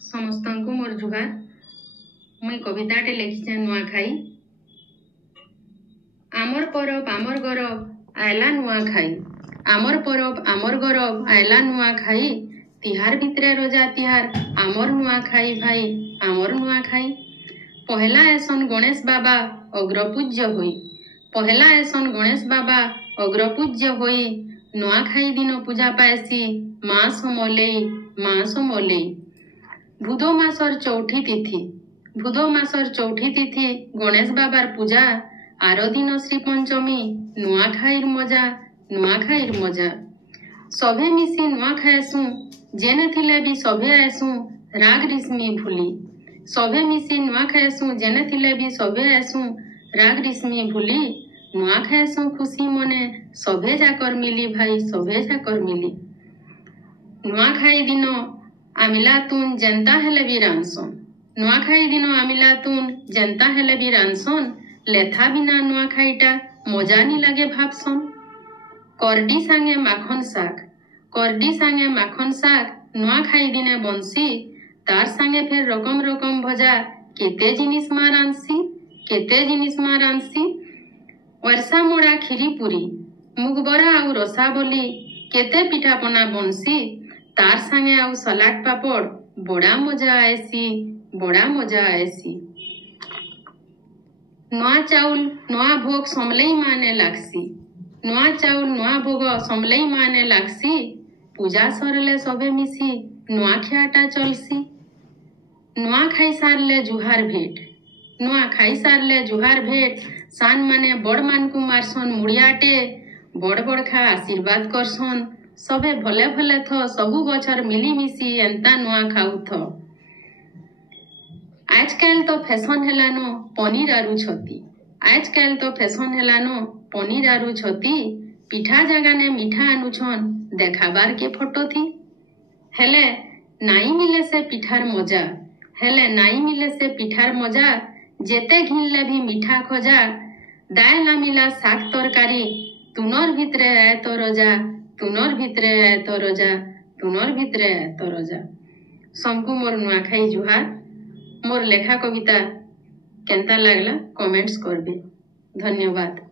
समस्तंकु मोर जुहार। मुई कविताटे लिखिछे नुआखाई। आमर परब आमर गरब आयला नुआखाई। आमर परब आमर गरब आयला नुआखाई। तिहार भितरे रोजा तिहार आमर नुआखाई भाई आमर नुआखाई। पहला एसन गणेश बाबा अग्रपूज्य होई। पहला एसन गणेश बाबा अग्रपूज्य होई। नुआखाई दिन पूजा पाएसी माँ समलेई। भूदो मासर चौठी तिथि भूदो मासर चौठी तिथि गणेश बाबार पूजा। आरो दिन श्री पंचमी नुआखाईर मजा। सभे मिसी नुआ खाएसु जेने थिले भी सभे आएसु राग रिश्मी भूली। सभे मिसी नुआ खाएसु जेने थिले भी सभे आएसु राग रिश्मी भूली। नुआ खाएसु खुशी मने सभे जाकर मिली भाई सभे जाकर मिली। नुआखाई दिन आमिला तुन जेंता हेले भी रांसन। नुआखाई दिन आमिला तुन जेंता हेले भी रांसन। लेथा बिना नुआखाईटा मजा नी लागे भाबसन। करडी सांगे माखन शाक नुआखाई दिने बंसी। तार सांगे फिर रकम रकम भजा केते जिनिस मा रांसी। वर्षा मोड़ा खीरी पुरी मुगबरा आउ रसा बोली केते पिठापना बनसी। तार सांगे आउ सलाड पापड़ बड़ा मजा आएसी। नुआ चाउल नुआ भोग समलई माने लागसी। नुआ चाउल नुआ भोग समलई माने लागसी। पूजा सरले सबे मिसी नुआ खियाटा चलसी। नुआ खाई सारले जुहार भेट सान माने बड़ मानकु मारसन मुड़ियाटे। बड़ बड़ खा आशीर्वाद करसन सबे भले भले थ सबु बछर मिली मिसी एंता नुआ खाऊ थ। आजकल तो फैशन हेलानो पनीर आरु छती। पिठा जगाने मिठा आनुछन देखाबार के फोटो थी। हेले नाई मिले से पिठार मजा। जेते घिनले भी मिठा खोजा। दाय ला मिला शाक तरकारी तुनर भितरे आए तो रजा। समकु मोर नुआखाई जुहार। मोर लेखा कविता केंता लागला कमेंट्स करबे। धन्यवाद।